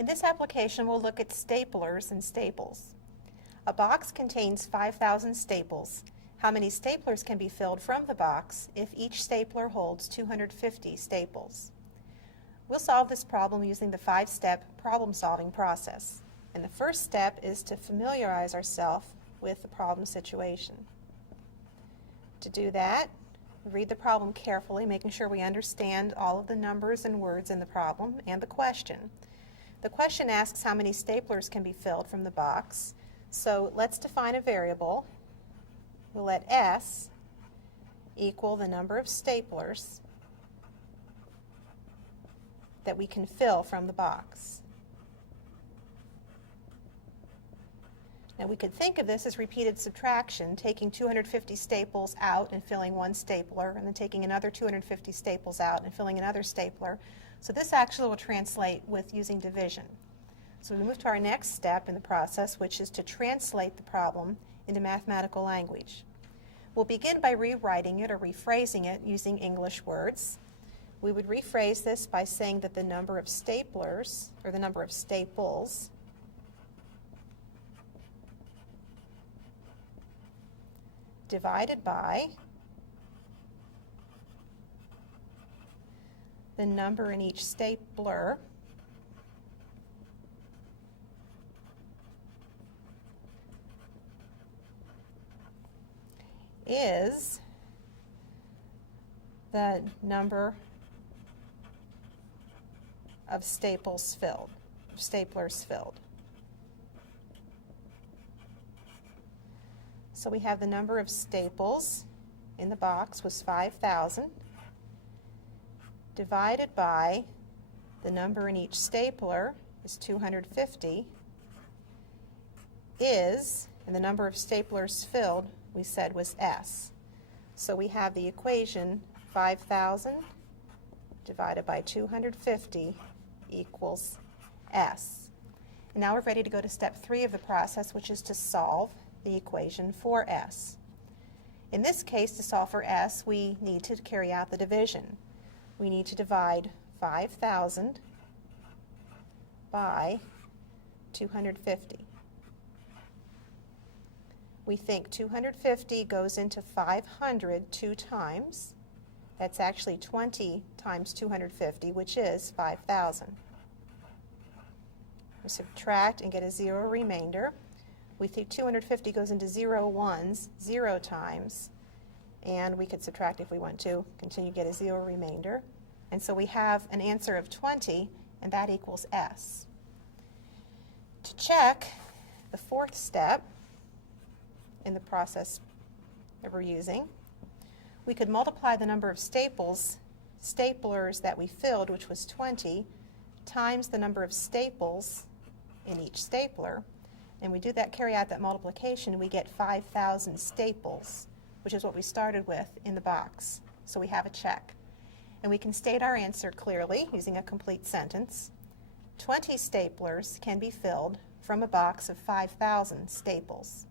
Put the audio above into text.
In this application, we'll look at staplers and staples. A box contains 5,000 staples. How many staplers can be filled from the box if each stapler holds 250 staples? We'll solve this problem using the 5-step problem-solving process. And the first step is to familiarize ourselves with the problem situation. To do that, read the problem carefully, making sure we understand all of the numbers and words in the problem and the question. The question asks how many staplers can be filled from the box. So let's define a variable. We'll let S equal the number of staplers that we can fill from the box. Now we could think of this as repeated subtraction, taking 250 staples out and filling one stapler, and then taking another 250 staples out and filling another stapler. So this actually will translate with using division. So we move to our next step in the process, which is to translate the problem into mathematical language. We'll begin by rewriting it or rephrasing it using English words. We would rephrase this by saying that the number of staplers, or the number of staples, divided by the number in each stapler is the number of staplers filled. So we have the number of staples in the box was 5,000 divided by the number in each stapler is 250 is, and the number of staplers filled we said was S. So we have the equation 5,000 divided by 250 equals S. And now we're ready to go to step 3 of the process, which is to solve the equation for S. In this case, to solve for S, we need to carry out the division. We need to divide 5,000 by 250. We think 250 goes into 500 2 times. That's actually 20 times 250, which is 5,000. We subtract and get a 0 remainder. We think 250 goes into 0 ones 0 times, and we could subtract if we want to, continue to get a 0 remainder. And so we have an answer of 20, and that equals S. To check the 4th step in the process that we're using, we could multiply the number of staplers that we filled, which was 20, times the number of staples in each stapler. And we do that, carry out that multiplication, we get 5,000 staples, which is what we started with in the box. So we have a check. And we can state our answer clearly using a complete sentence. 20 staplers can be filled from a box of 5,000 staples.